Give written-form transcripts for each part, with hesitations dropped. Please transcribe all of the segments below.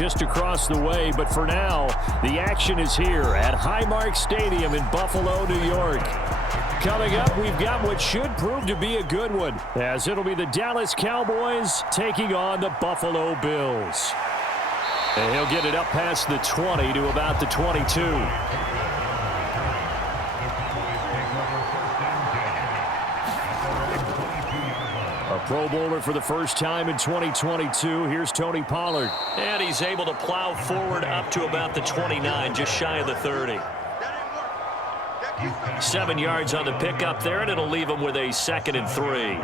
just across the way. But for now, the action is here at Highmark Stadium in Buffalo, New York. Coming up, we've got what should prove to be a good one, as it'll be the Dallas Cowboys taking on the Buffalo Bills. And he'll get it up past the 20 to about the 22. A Pro Bowler for the first time in 2022. Here's Tony Pollard. And he's able to plow forward up to about the 29, just shy of the 30. 7 yards on the pickup there, and it'll leave him with a 2nd and 3.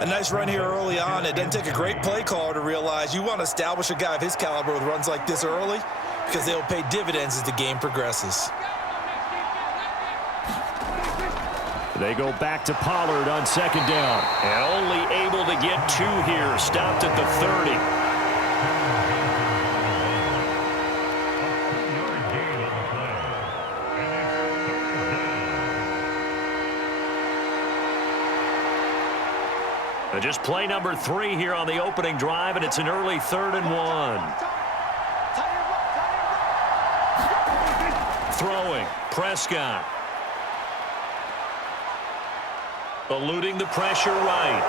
A nice run here early on. It doesn't take a great play caller to realize you want to establish a guy of his caliber with runs like this early, because they'll pay dividends as the game progresses. They go back to Pollard on 2nd down. And only able to get 2 here. Stopped at the 30. Just play number 3 here on the opening drive, and it's an early 3rd and 1. Throwing, Prescott. Eluding the pressure right.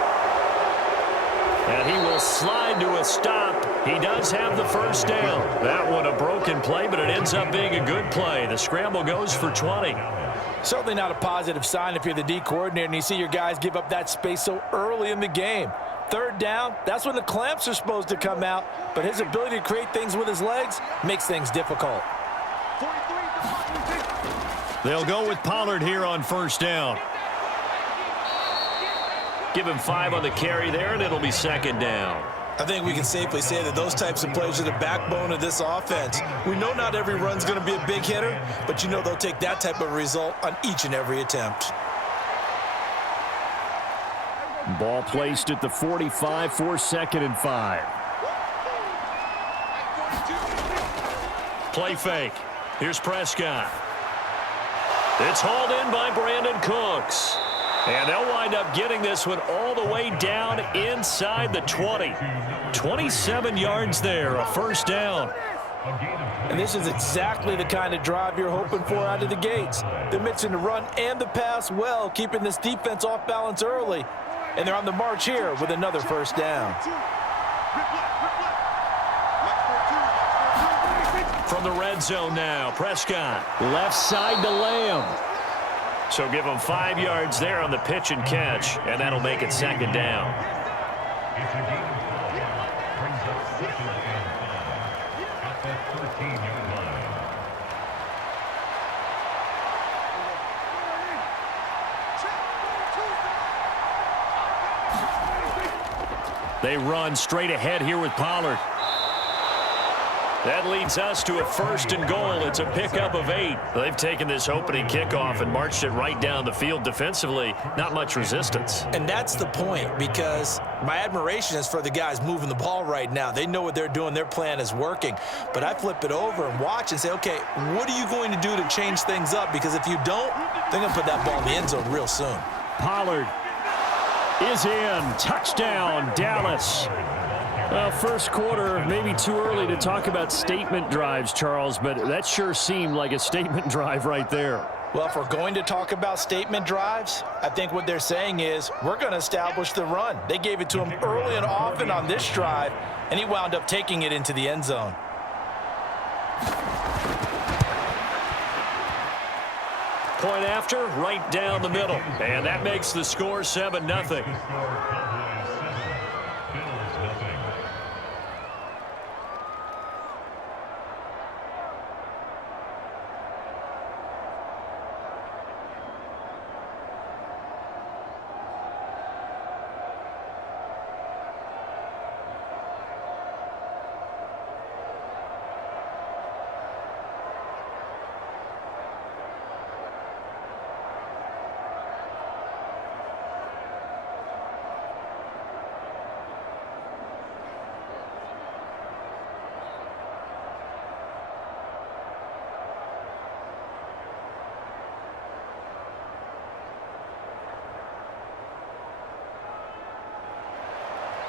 And he will slide to a stop. He does have the first down. That one a broken play, but it ends up being a good play. The scramble goes for 20. Certainly not a positive sign if you're the D coordinator and you see your guys give up that space so early in the game. 3rd down, that's when the clamps are supposed to come out, but his ability to create things with his legs makes things difficult. They'll go with Pollard here on 1st down. Give him 5 on the carry there, and it'll be 2nd down. I think we can safely say that those types of plays are the backbone of this offense. We know not every run's going to be a big hitter, but you know they'll take that type of result on each and every attempt. Ball placed at the 45 for 2nd and 5. Play fake. Here's Prescott. It's hauled in by Brandon Cooks. And they'll wind up getting this one all the way down inside the 20. 27 yards there, a 1st down. And this is exactly the kind of drive you're hoping for out of the gates. They're mixing the run and the pass well, keeping this defense off balance early. And they're on the march here with another 1st down. From the red zone now, Prescott. Left side to Lamb. So give him 5 yards there on the pitch and catch, and that'll make it 2nd down. They run straight ahead here with Pollard. That leads us to a 1st and goal. It's a pickup of 8. They've taken this opening kickoff and marched it right down the field defensively. Not much resistance. And that's the point, because my admiration is for the guys moving the ball right now. They know what they're doing. Their plan is working. But I flip it over and watch and say, okay, what are you going to do to change things up? Because if you don't, they're going to put that ball in the end zone real soon. Pollard is in. Touchdown, Dallas. Well, 1st quarter, maybe too early to talk about statement drives, Charles, but that sure seemed like a statement drive right there. Well, if we're going to talk about statement drives, I think what they're saying is we're going to establish the run. They gave it to him early and often on this drive, and he wound up taking it into the end zone. Point after, right down the middle. And that makes the score 7-0.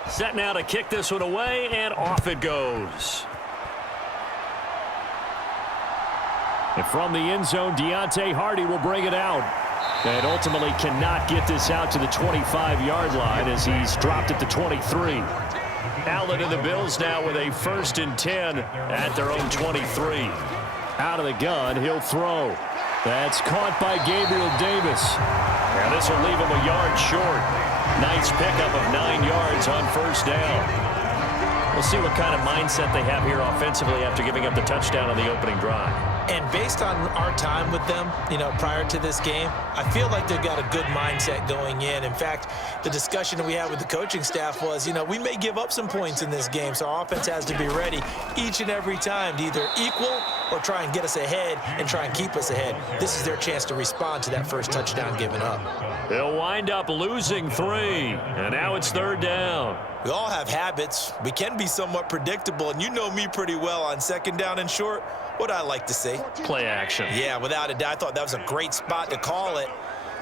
Set now to kick this one away, and off it goes. And from the end zone, Deontay Hardy will bring it out. And ultimately cannot get this out to the 25-yard line as he's dropped at the 23. Allen and the Bills now with a 1st and 10 at their own 23. Out of the gun, he'll throw. That's caught by Gabriel Davis. And this will leave him a yard short. Nice pickup of 9 yards on 1st down. We'll see what kind of mindset they have here offensively after giving up the touchdown on the opening drive. And based on our time with them, prior to this game, I feel like they've got a good mindset going in. In fact, the discussion that we had with the coaching staff was, we may give up some points in this game, so our offense has to be ready each and every time to either equal or try and get us ahead and try and keep us ahead. This is their chance to respond to that first touchdown given up. They'll wind up losing 3, and now it's 3rd down. We all have habits. We can be somewhat predictable, and you know me pretty well on 2nd down and short. What I like to say? Play action. Yeah, without a doubt. I thought that was a great spot to call it.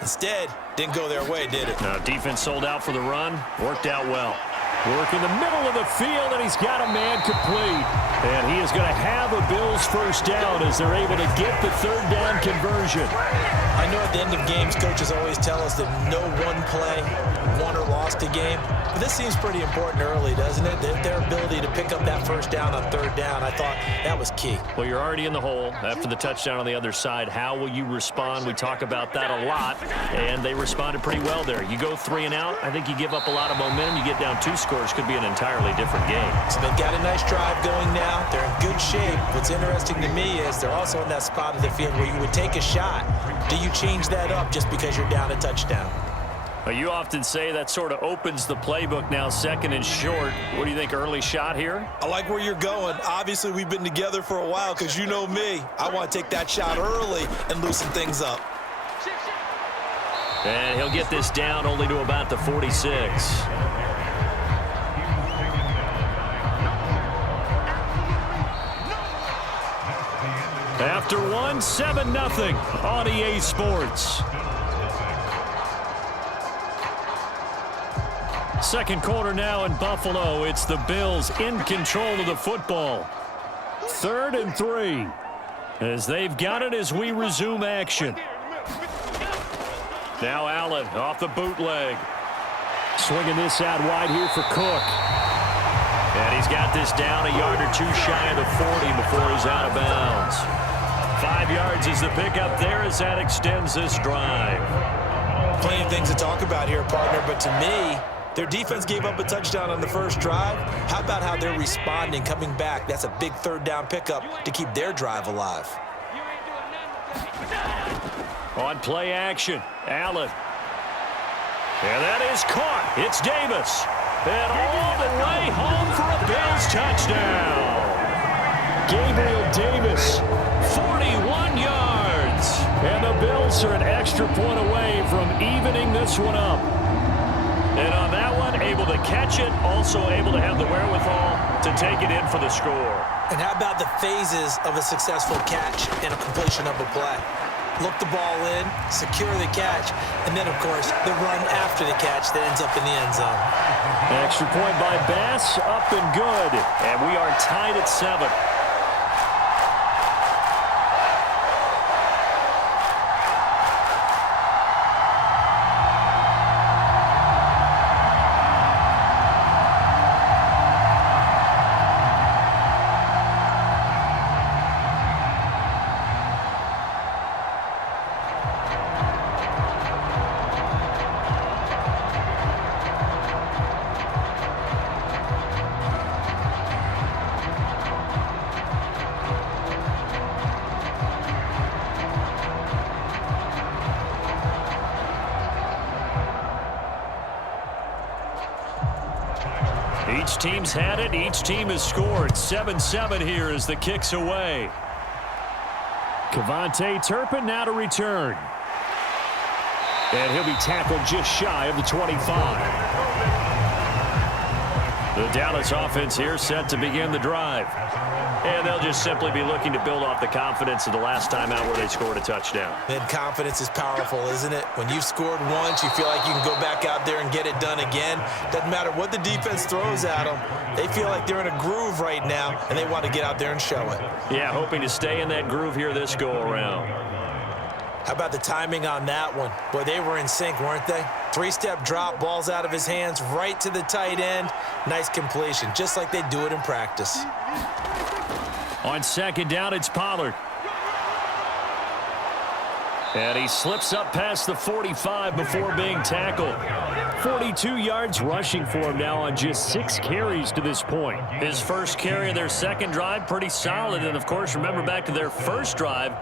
Instead, didn't go their way, did it? Now, defense sold out for the run. Worked out well. Work in the middle of the field, and he's got a man complete. And he is going to have a Bills 1st down as they're able to get the 3rd down conversion. I know at the end of games, coaches always tell us that no one play won or lost a game. But this seems pretty important early, doesn't it? Their ability to pick up that 1st down on 3rd down, I thought that was key. Well, you're already in the hole after the touchdown on the other side. How will you respond? We talk about that a lot, and they responded pretty well there. You go 3 and out, I think you give up a lot of momentum. You get down 2 scores, could be an entirely different game. So they've got a nice drive going now. They're in good shape. What's interesting to me is they're also in that spot of the field where you would take a shot. Do you change that up just because you're down a touchdown? Well, you often say that sort of opens the playbook now, 2nd and short. What do you think, early shot here? I like where you're going. Obviously, we've been together for a while because you know me. I want to take that shot early and loosen things up. And he'll get this down only to about the 46. After 1, 7-0 on EA Sports. 2nd quarter now in Buffalo. It's the Bills in control of the football. 3rd and 3 as they've got it as we resume action. Now Allen off the bootleg. Swinging this out wide here for Cook. And he's got this down a yard or 2 shy of the 40 before he's out of bounds. 5 yards is the pickup there as that extends this drive. Plenty of things to talk about here, partner, but to me, their defense gave up a touchdown on the first drive. How about how they're responding, coming back? That's a big 3rd down pickup to keep their drive alive. On play action, Allen. And that is caught. It's Davis. And all the way home for a Bills touchdown. Gabriel Davis, 41 yards. and the Bills are an extra point away from evening this one up. And on that one, able to catch it, also able to have the wherewithal to take it in for the score. And how about the phases of a successful catch and a completion of a play? Look the ball in, secure the catch, and then, of course, the run after the catch that ends up in the end zone. Extra point by Bass, up and good. And we are tied at 7. Each team's had it. Each team has scored. 7-7 here as the kick's away. Kevontae Turpin now to return. And he'll be tackled just shy of the 25. The Dallas offense here set to begin the drive. And they'll just simply be looking to build off the confidence of the last time out where they scored a touchdown. And confidence is powerful, isn't it? When you've scored once, you feel like you can go back out there and get it done again. Doesn't matter what the defense throws at them. They feel like they're in a groove right now, and they want to get out there and show it. Yeah, hoping to stay in that groove here this go-around. How about the timing on that one? Boy, they were in sync, weren't they? Three-step drop, ball's out of his hands, right to the tight end. Nice completion, just like they do it in practice. On second down, it's Pollard. And he slips up past the 45 before being tackled. 42 yards rushing for him now on just 6 carries to this point. His first carry of their second drive, pretty solid. And, of course, remember back to their first drive,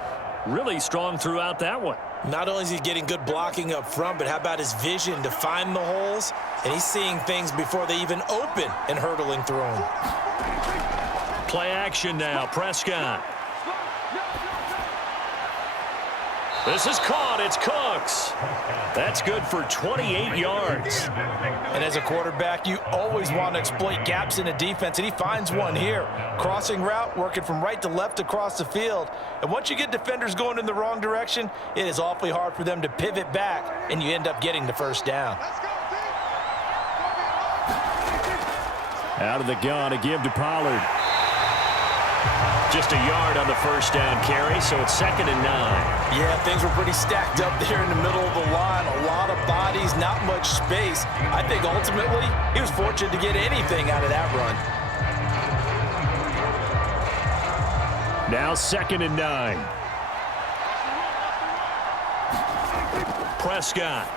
really strong throughout that one. Not only is he getting good blocking up front, but how about his vision to find the holes? And he's seeing things before they even open and hurdling through them. Play action now, Prescott. This is caught. It's Cooks. That's good for 28 yards. And as a quarterback, you always want to exploit gaps in a defense, and he finds one here. Crossing route, working from right to left across the field. And once you get defenders going in the wrong direction, it is awfully hard for them to pivot back, and you end up getting the first down. Out of the gun, a give to Pollard. Just a yard on the first down carry, so it's 2nd and 9. Yeah, things were pretty stacked up there in the middle of the line. A lot of bodies, not much space. I think ultimately he was fortunate to get anything out of that run. Now 2nd and 9. Prescott.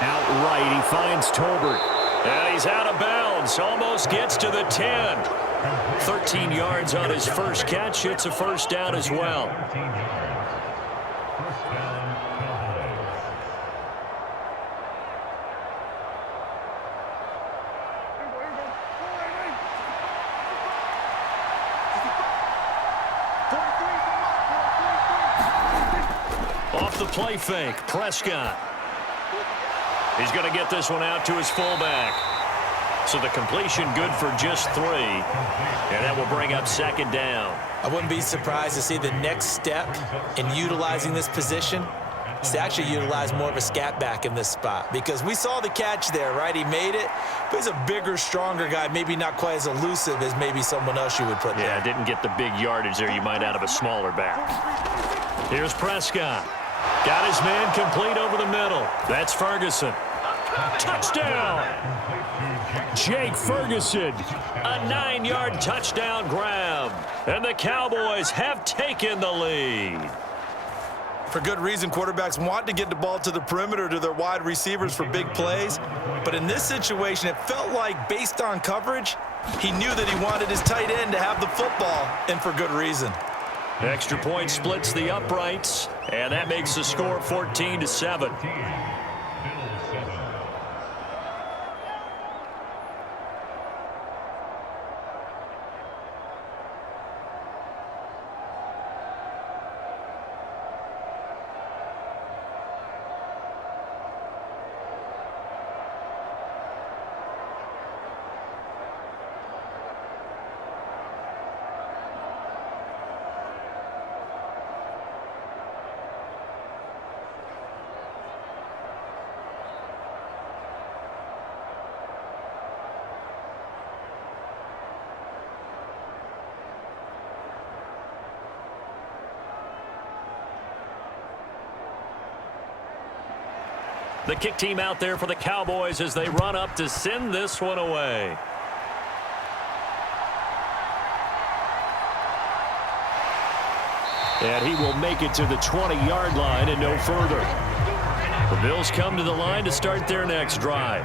Outright, he finds Tolbert. And he's out of bounds. Almost gets to the 10. 13 yards on his first catch. It's a first down as well. Off the play fake, Prescott. He's going to get this one out to his fullback. So the completion good for just 3. And that will bring up 2nd down. I wouldn't be surprised to see the next step in utilizing this position is to actually utilize more of a scat back in this spot. Because we saw the catch there, right? He made it. But he's a bigger, stronger guy. Maybe not quite as elusive as maybe someone else you would put there. Yeah, didn't get the big yardage there you might out of a smaller back. Here's Prescott. Got his man complete over the middle. That's Ferguson. Touchdown! Jake Ferguson. A 9-yard touchdown grab. And the Cowboys have taken the lead. For good reason, quarterbacks want to get the ball to the perimeter to their wide receivers for big plays. But in this situation, it felt like based on coverage, he knew that he wanted his tight end to have the football, and for good reason. Extra point splits the uprights, and that makes the score 14-7. The kick team out there for the Cowboys as they run up to send this one away. And he will make it to the 20-yard line and no further. The Bills come to the line to start their next drive.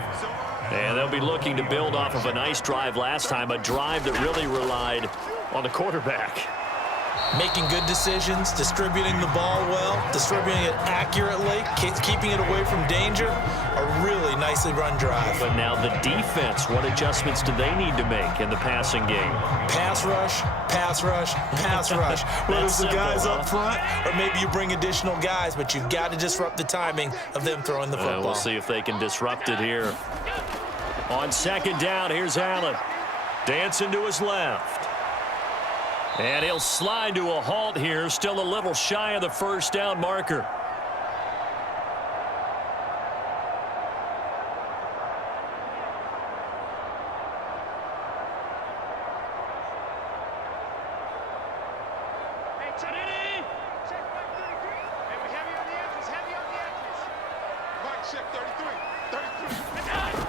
And they'll be looking to build off of a nice drive last time, a drive that really relied on the quarterback. Making good decisions, distributing the ball well, distributing it accurately, keeping it away from danger. A really nicely run drive. But now the defense, what adjustments do they need to make in the passing game? Pass rush, pass rush, pass rush. Whether it's the guys up front or maybe you bring additional guys, but you've got to disrupt the timing of them throwing the football. We'll see if they can disrupt it here. On second down, here's Allen. Dancing to his left. And he'll slide to a halt here, still a little shy of the first down marker.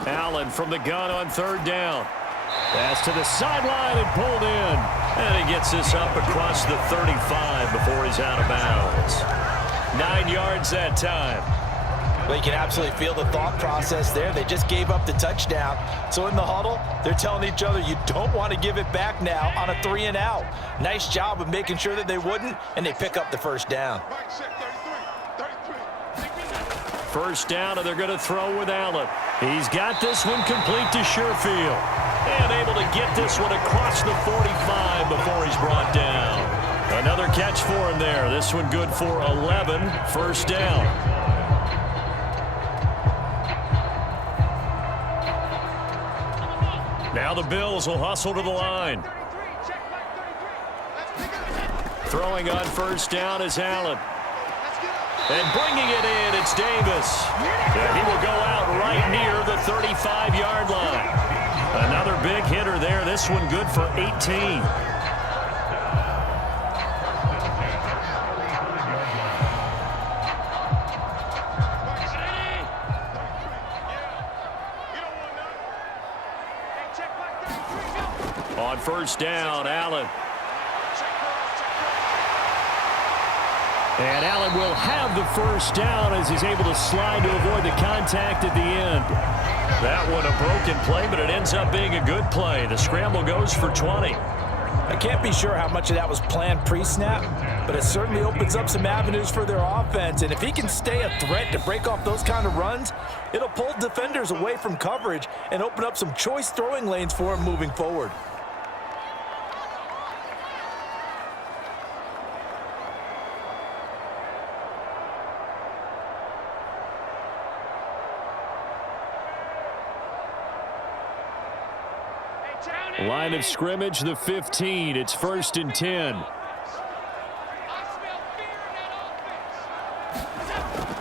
Allen from the gun on third down. Pass to the sideline and pulled in. And he gets this up across the 35 before he's out of bounds. 9 yards that time. Well, you can absolutely feel the thought process there. They just gave up the touchdown. So in the huddle, they're telling each other, you don't want to give it back now on a 3-and-out. Nice job of making sure that they wouldn't, and they pick up the first down. First down, and they're going to throw with Allen. He's got this one complete to Sherfield. And able to get this one across the 45 before he's brought down. Another catch for him there. This one good for 11. First down. Now the Bills will hustle to the line. Throwing on first down is Allen. And bringing it in, it's Davis. And he will go out right near the 35-yard line. Another big hitter there. This one good for 18. On first down, Allen. And Allen will have the first down as he's able to slide to avoid the contact at the end. That one a broken play, but it ends up being a good play. The scramble goes for 20. I can't be sure how much of that was planned pre-snap, but it certainly opens up some avenues for their offense. And if he can stay a threat to break off those kind of runs, it'll pull defenders away from coverage and open up some choice throwing lanes for him moving forward. Line of scrimmage, the 15. It's 1st and 10.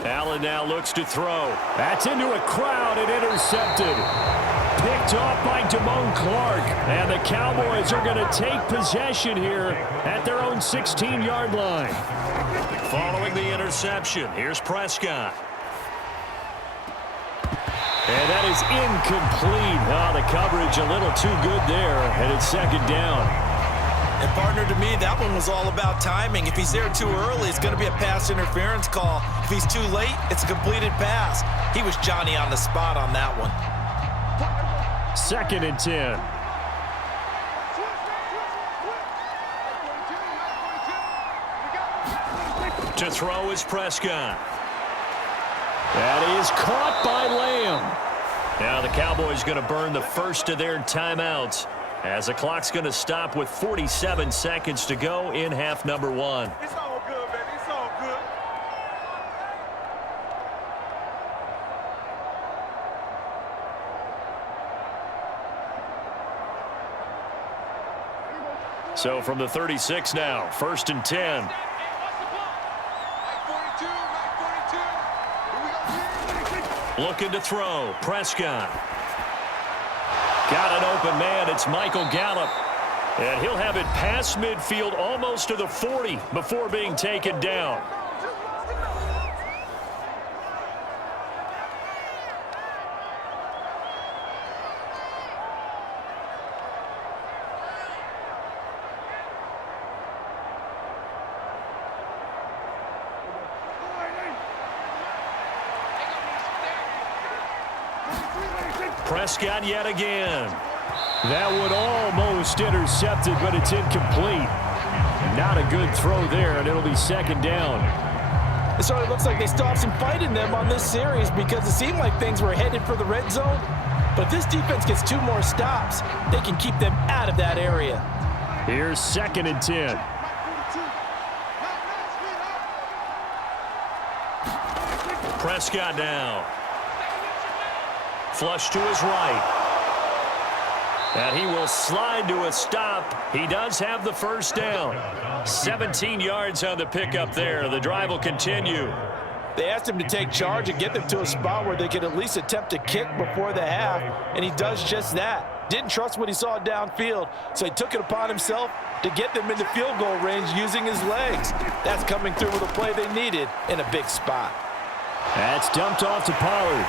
Allen now looks to throw. That's into a crowd and intercepted. Picked off by Damone Clark. And the Cowboys are going to take possession here at their own 16-yard line. Following the interception, here's Prescott. And that is incomplete. Oh, the coverage a little too good there, and it's second down. And partner, to me, that one was all about timing. If he's there too early, it's going to be a pass interference call. If he's too late, it's a completed pass. He was Johnny on the spot on that one. 2nd and 10. To throw is Prescott. That is caught by Lamb. Now the Cowboys going to burn the first of their timeouts as the clock's going to stop with 47 seconds to go in half number 1. It's all good, baby. It's all good. So from the 36 now, 1st and 10. Looking to throw. Prescott. Got an open man. It's Michael Gallup. And he'll have it past midfield almost to the 40 before being taken down. Prescott yet again. That one almost intercepted, but it's incomplete. Not a good throw there, and it'll be second down. It sort of looks like they still have some fight in them on this series because it seemed like things were headed for the red zone. But if this defense gets 2 more stops, they can keep them out of that area. Here's 2nd and 10. Prescott now. Flush to his right. And he will slide to a stop. He does have the first down. 17 yards on the pickup there. The drive will continue. They asked him to take charge and get them to a spot where they could at least attempt a kick before the half, and he does just that. Didn't trust what he saw downfield, so he took it upon himself to get them into field goal range using his legs. That's coming through with a play they needed in a big spot. That's dumped off to Pollard.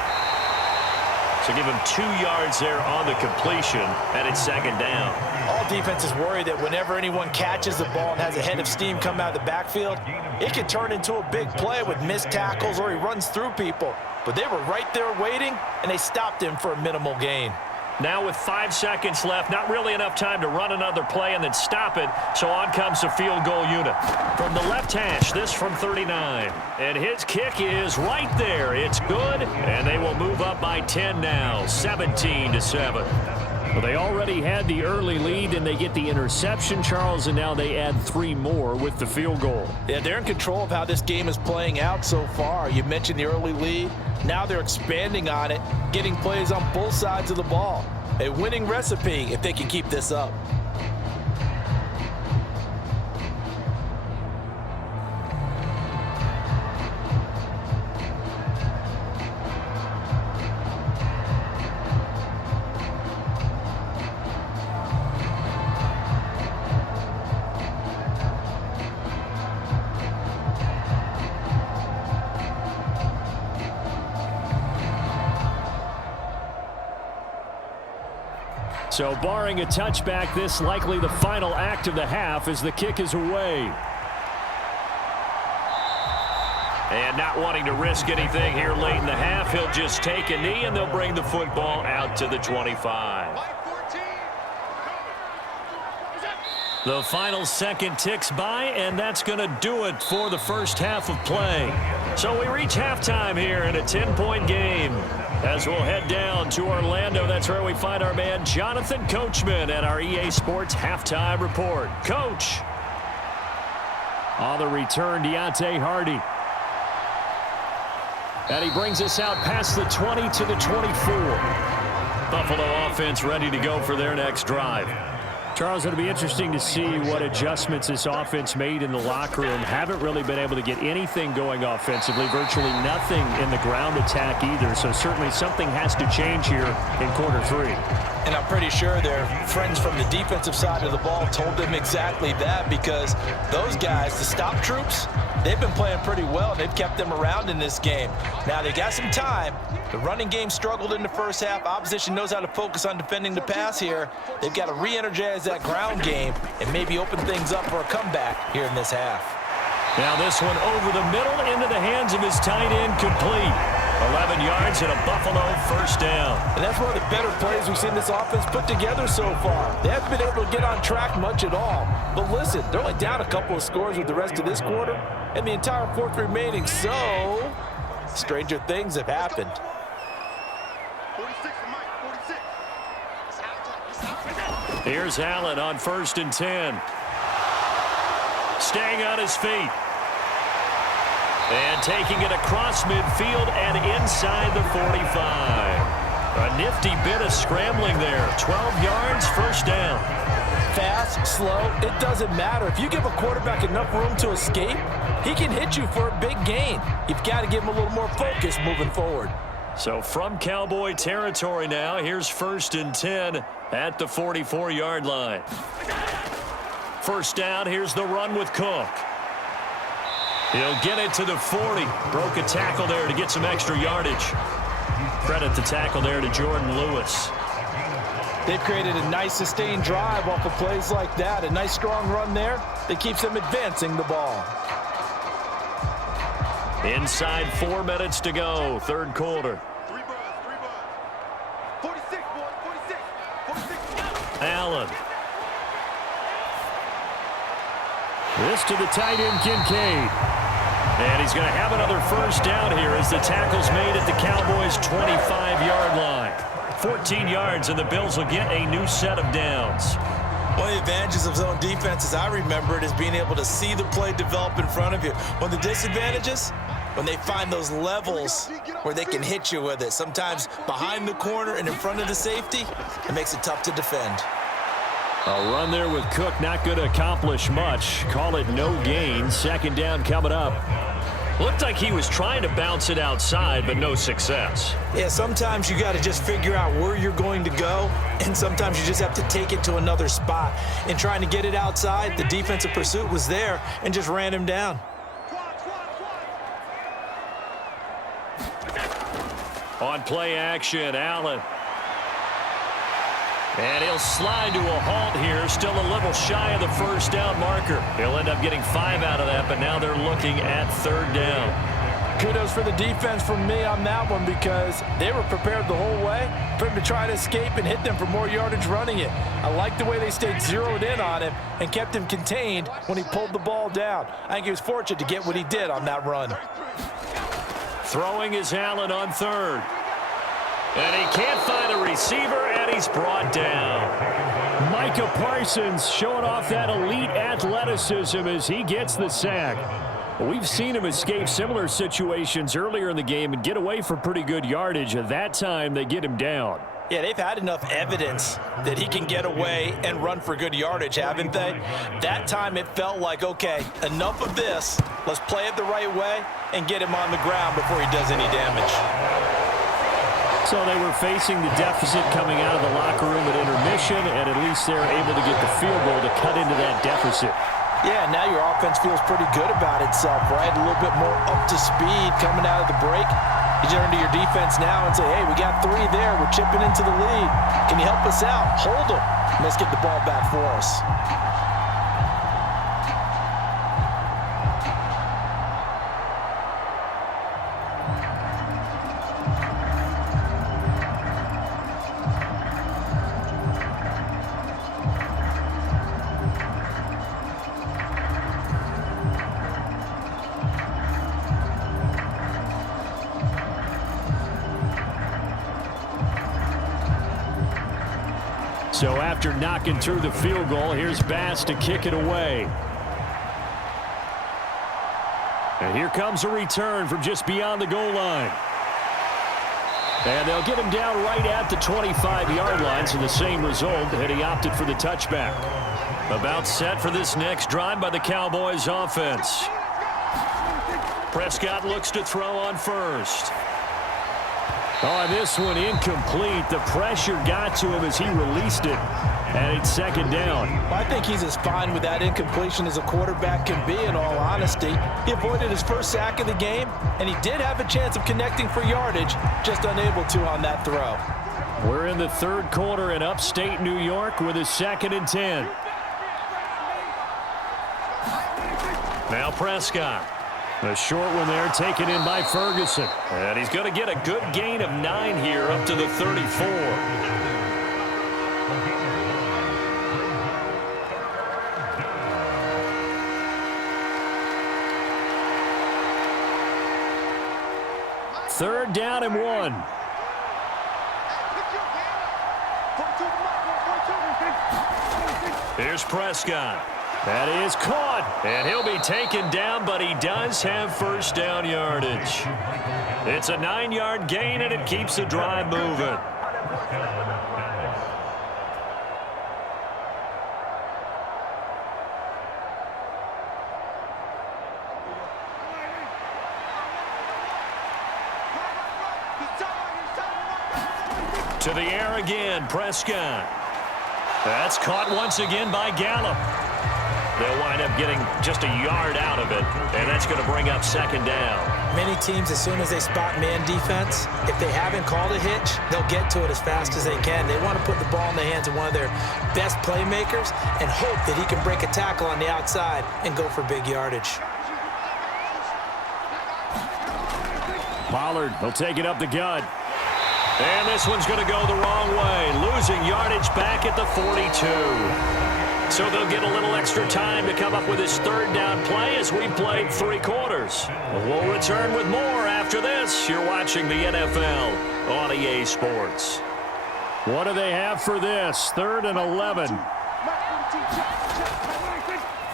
So give him 2 yards there on the completion, and it's second down. All defenses worry that whenever anyone catches the ball and has a head of steam come out of the backfield, it can turn into a big play with missed tackles or he runs through people. But they were right there waiting, and they stopped him for a minimal gain. Now with 5 seconds left, not really enough time to run another play and then stop it, so on comes the field goal unit. From the left hash, this from 39. And his kick is right there. It's good, and they will move up by 10 now, 17-7. Well, they already had the early lead, and they get the interception, Charles, and now they add 3 more with the field goal. Yeah, they're in control of how this game is playing out so far. You mentioned the early lead. Now they're expanding on it, getting plays on both sides of the ball. A winning recipe if they can keep this up. So barring a touchback, this likely the final act of the half as the kick is away. And not wanting to risk anything here late in the half, he'll just take a knee and they'll bring the football out to the 25. The final second ticks by, and that's going to do it for the first half of play. So we reach halftime here in a 10-point game. As we'll head down to Orlando, that's where we find our man Jonathan Coachman at our EA Sports Halftime Report. Coach. On the return, Deontay Hardy. And he brings us out past the 20 to the 24. Buffalo offense ready to go for their next drive. Charles, it'll be interesting to see what adjustments this offense made in the locker room. Haven't really been able to get anything going offensively, virtually nothing in the ground attack either. So certainly something has to change here in quarter 3. And I'm pretty sure their friends from the defensive side of the ball told them exactly that, because those guys, the stop troops, they've been playing pretty well, and they've kept them around in this game. Now, they got some time. The running game struggled in the first half. Opposition knows how to focus on defending the pass here. They've got to re-energize that ground game and maybe open things up for a comeback here in this half. Now this one over the middle into the hands of his tight end, complete. 11 yards and a Buffalo first down. And that's one of the better plays we've seen this offense put together so far. They haven't been able to get on track much at all. But listen, they're only down a couple of scores with the rest of this quarter and the entire fourth remaining. So, stranger things have happened. 46 to Mike, 46. Here's Allen on 1st and 10. Staying on his feet. And taking it across midfield and inside the 45. A nifty bit of scrambling there. 12 yards, first down. Fast, slow, it doesn't matter. If you give a quarterback enough room to escape, he can hit you for a big gain. You've got to give him a little more focus moving forward. So from Cowboy territory now, here's 1st and 10 at the 44-yard line. First down, here's the run with Cook. He'll get it to the 40. Broke a tackle there to get some extra yardage. Credit the tackle there to Jordan Lewis. They've created a nice sustained drive off of plays like that. A nice strong run there that keeps them advancing the ball. Inside 4 minutes to go, third quarter. 46, boys, 46. Allen. This to the tight end, Kincaid. And he's going to have another first down here as the tackle's made at the Cowboys' 25-yard line. 14 yards, and the Bills will get a new set of downs. One of the advantages of zone defense, as I remember it, is being able to see the play develop in front of you. One of the disadvantages, when they find those levels where they can hit you with it. Sometimes behind the corner and in front of the safety, it makes it tough to defend. A run there with Cook, not going to accomplish much. Call it no gain. Second down coming up. Looked like he was trying to bounce it outside, but no success. Yeah, sometimes you got to just figure out where you're going to go, and sometimes you just have to take it to another spot. In trying to get it outside, the defensive pursuit was there and just ran him down. On play action, Allen. And he'll slide to a halt here, still a little shy of the first down marker. He'll end up getting 5 out of that, but now they're looking at third down. Kudos for the defense from me on that one because they were prepared the whole way for him to try to escape and hit them for more yardage running it. I like the way they stayed zeroed in on him and kept him contained when he pulled the ball down. I think he was fortunate to get what he did on that run. Throwing is Allen on third. And he can't find a receiver, and he's brought down. Micah Parsons showing off that elite athleticism as he gets the sack. We've seen him escape similar situations earlier in the game and get away for pretty good yardage. At that time, they get him down. Yeah, they've had enough evidence that he can get away and run for good yardage, haven't they? That time it felt like, okay, enough of this. Let's play it the right way and get him on the ground before he does any damage. So they were facing the deficit coming out of the locker room at intermission, and at least they're able to get the field goal to cut into that deficit. Yeah, now your offense feels pretty good about itself, right? A little bit more up to speed coming out of the break. You turn to your defense now and say, hey, we got 3 there. We're chipping into the lead. Can you help us out? Hold them. Let's get the ball back for us. So after knocking through the field goal, here's Bass to kick it away. And here comes a return from just beyond the goal line. And they'll get him down right at the 25-yard line, so the same result, had he opted for the touchback. About set for this next drive by the Cowboys offense. Prescott looks to throw on first. Oh, this one incomplete. The pressure got to him as he released it. And it's second down. I think he's as fine with that incompletion as a quarterback can be, in all honesty. He avoided his first sack of the game, and he did have a chance of connecting for yardage, just unable to on that throw. We're in the third quarter in upstate New York with a 2nd and 10. Now Prescott. A short one there taken in by Ferguson. And he's going to get a good gain of 9 here up to the 34. Third down and 1. Here's Prescott. That is caught. And he'll be taken down, but he does have first down yardage. It's a 9-yard gain, and it keeps the drive moving. To the air again, Prescott. That's caught once again by Gallup. They'll wind up getting just a yard out of it, and that's going to bring up second down. Many teams, as soon as they spot man defense, if they haven't called a hitch, they'll get to it as fast as they can. They want to put the ball in the hands of one of their best playmakers and hope that he can break a tackle on the outside and go for big yardage. Pollard will take it up the gut. And this one's going to go the wrong way, losing yardage back at the 42. So they'll get a little extra time to come up with his third down play as we played 3 quarters. We'll return with more after this. You're watching the NFL on EA Sports. What do they have for this? 3rd and 11.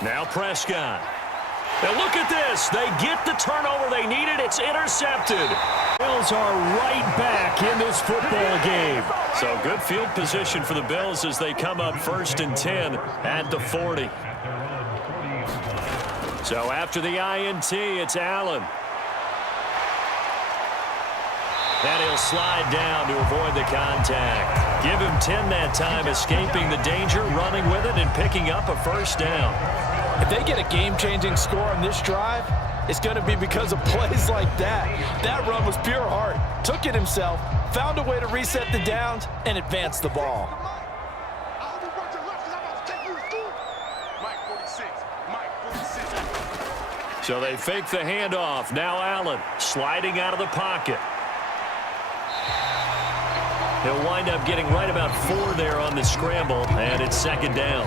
Now Prescott. And look at this. They get the turnover they needed. It's intercepted. Bills are right back in this football game. So good field position for the Bills as they come up 1st and 10 at the 40. So after the INT, it's Allen. And he'll slide down to avoid the contact. Give him 10 that time, escaping the danger, running with it, and picking up a 1st down. If they get a game-changing score on this drive, it's going to be because of plays like that. That run was pure heart. Took it himself, found a way to reset the downs, and advance the ball. So they fake the handoff. Now Allen sliding out of the pocket. He'll wind up getting right about 4 there on the scramble, and it's 2nd down.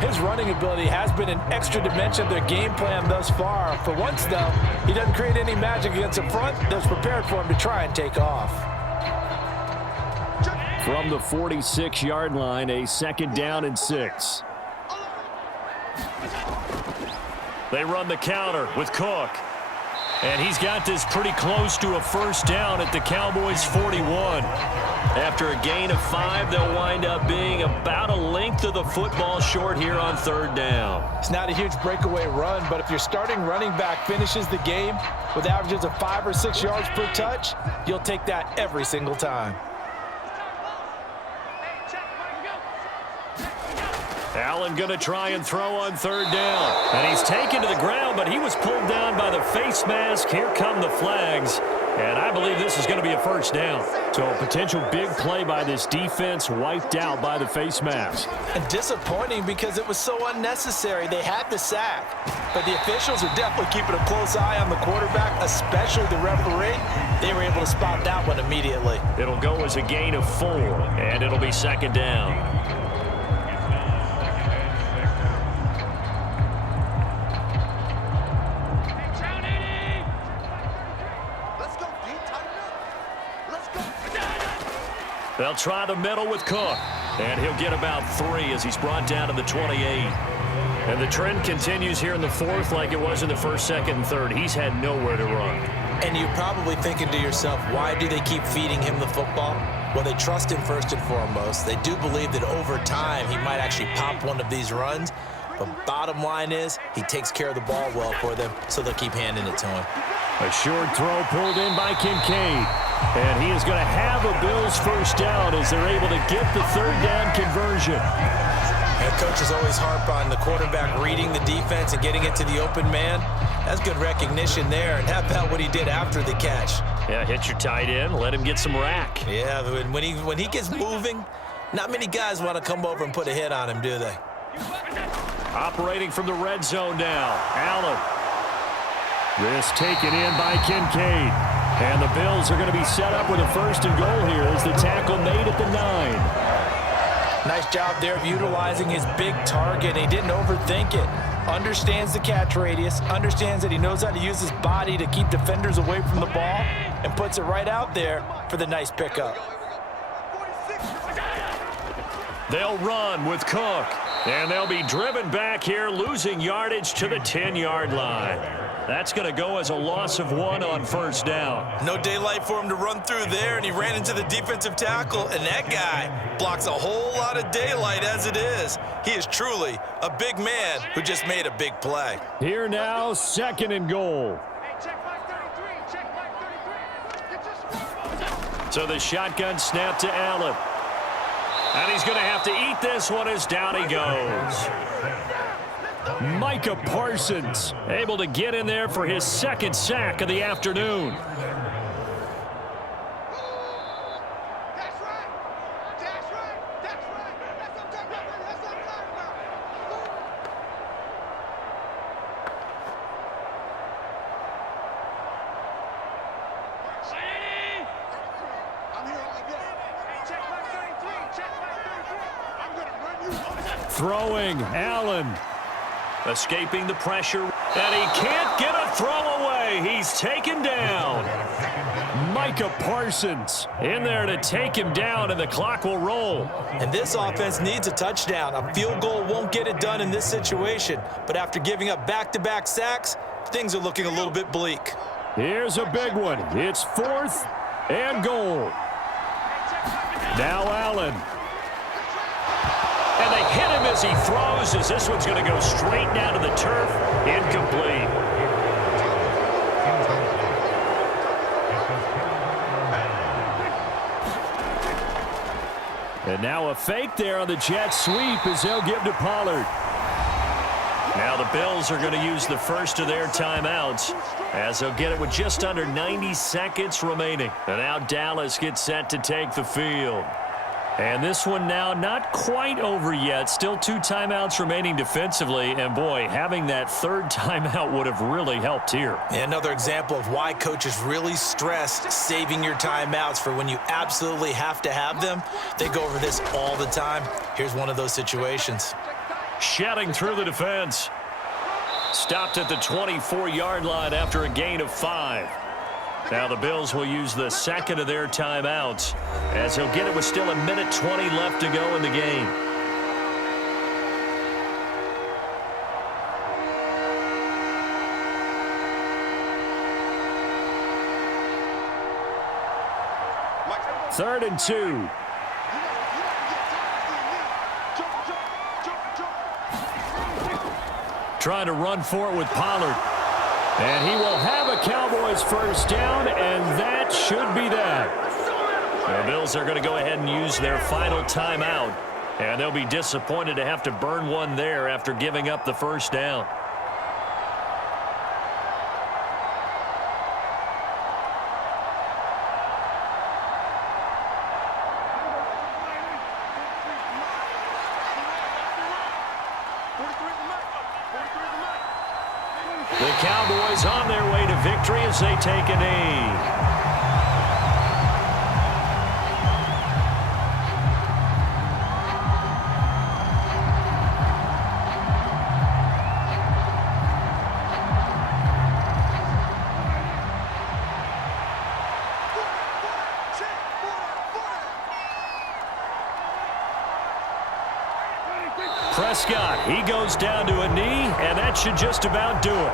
His running ability has been an extra dimension of their game plan thus far. For once, though, he doesn't create any magic against the front that's prepared for him to try and take off. From the 46-yard line, a 2nd down and 6. They run the counter with Cook. And he's got this pretty close to a 1st down at the Cowboys' 41. After a gain of 5, they'll wind up being about a length of the football short here on 3rd down. It's not a huge breakaway run, but if your starting running back finishes the game with averages of 5 or 6 yards per touch, you'll take that every single time. Allen going to try and throw on 3rd down. And he's taken to the ground, but he was pulled down by the face mask. Here come the flags. And I believe this is going to be a 1st down. So a potential big play by this defense wiped out by the face mask. And disappointing because it was so unnecessary. They had the sack. But the officials are definitely keeping a close eye on the quarterback, especially the referee. They were able to spot that one immediately. It'll go as a gain of 4, and it'll be 2nd down. They'll try the middle with Cook. And he'll get about 3 as he's brought down to the 28. And the trend continues here in the 4th like it was in the 1st, 2nd, and 3rd. He's had nowhere to run. And you're probably thinking to yourself, why do they keep feeding him the football? Well, they trust him first and foremost. They do believe that over time he might actually pop one of these runs. But bottom line is he takes care of the ball well for them, so they'll keep handing it to him. A short throw pulled in by Kincaid. And he is going to have a Bills 1st down as they're able to get the 3rd down conversion. And coaches always harp on the quarterback reading the defense and getting it to the open man. That's good recognition there. And how about what he did after the catch? Yeah, hit your tight end, let him get some rack. Yeah, when he gets moving, not many guys want to come over and put a hit on him, do they? Operating from the red zone now, Allen. This taken in by Kincaid. And the Bills are going to be set up with a 1st and goal here as the tackle made at the 9. Nice job there of utilizing his big target. He didn't overthink it. Understands the catch radius. Understands that he knows how to use his body to keep defenders away from the ball. And puts it right out there for the nice pickup. They'll run with Cook. And they'll be driven back here, losing yardage to the 10-yard line. That's going to go as a loss of 1 on 1st down. No daylight for him to run through there, and he ran into the defensive tackle, and that guy blocks a whole lot of daylight as it is. He is truly a big man who just made a big play. Here now, 2nd and goal. So the shotgun snap to Allen. And he's going to have to eat this one as down he goes. Micah Parsons able to get in there for his 2nd sack of the afternoon. Throwing, Allen. Escaping the pressure, and he can't get a throw away. He's taken down. Micah Parsons in there to take him down, and the clock will roll. And this offense needs a touchdown. A field goal won't get it done in this situation. But after giving up back-to-back sacks, things are looking a little bit bleak. Here's a big one. It's 4th and goal. Now Allen. And they hit him as he throws, as this one's going to go straight down to the turf. Incomplete. And now a fake there on the jet sweep as they'll give to Pollard. Now the Bills are going to use the first of their timeouts as they'll get it with just under 90 seconds remaining. And now Dallas gets set to take the field. And this one now not quite over yet. Still 2 timeouts remaining defensively. And, boy, having that third timeout would have really helped here. Another example of why coaches really stress saving your timeouts for when you absolutely have to have them. They go over this all the time. Here's one of those situations. Shedding through the defense. Stopped at the 24-yard line after a gain of 5. Now the Bills will use the second of their timeouts as he'll get it with still 1:20 left to go in the game. Third and 2. Trying to run for it with Pollard. And he will have a Cowboys first down, and that should be that. The Bills are going to go ahead and use their final timeout, and they'll be disappointed to have to burn one there after giving up the first down. The Cowboys on their way to victory as they take a knee. Prescott, he goes down to a knee, and that should just about do it.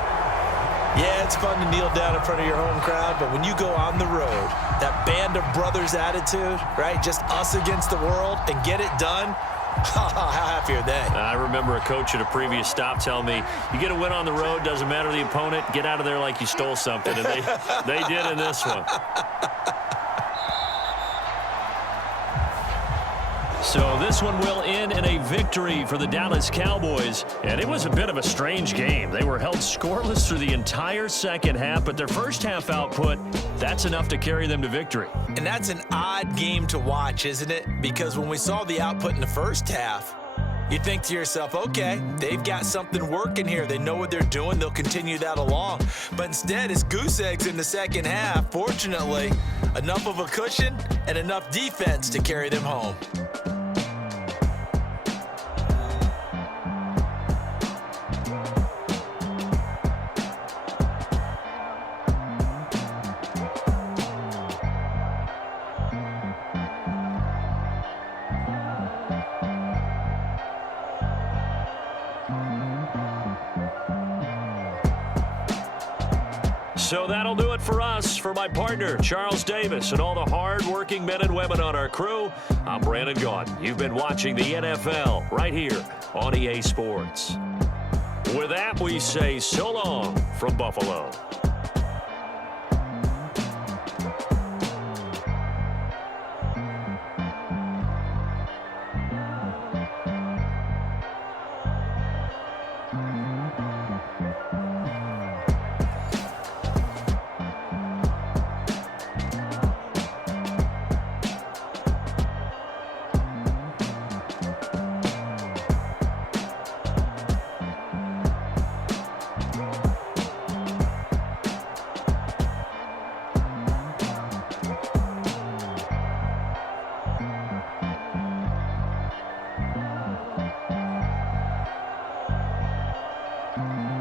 Yeah, it's fun to kneel down in front of your home crowd, but when you go on the road, that band of brothers attitude, right, just us against the world, and get it done, how happy are they? I remember a coach at a previous stop telling me, you get a win on the road, doesn't matter the opponent, get out of there like you stole something, and they did in this one. So this one will end in a victory for the Dallas Cowboys. And it was a bit of a strange game. They were held scoreless through the entire second half, but their first half output, that's enough to carry them to victory. And that's an odd game to watch, isn't it? Because when we saw the output in the first half, you think to yourself, okay, they've got something working here. They know what they're doing. They'll continue that along. But instead, it's goose eggs in the second half. Fortunately, enough of a cushion and enough defense to carry them home. So that'll do it for us. For my partner, Charles Davis, and all the hard-working men and women on our crew, I'm Brandon Gaudin. You've been watching the NFL right here on EA Sports. With that, we say so long from Buffalo. Mm-hmm.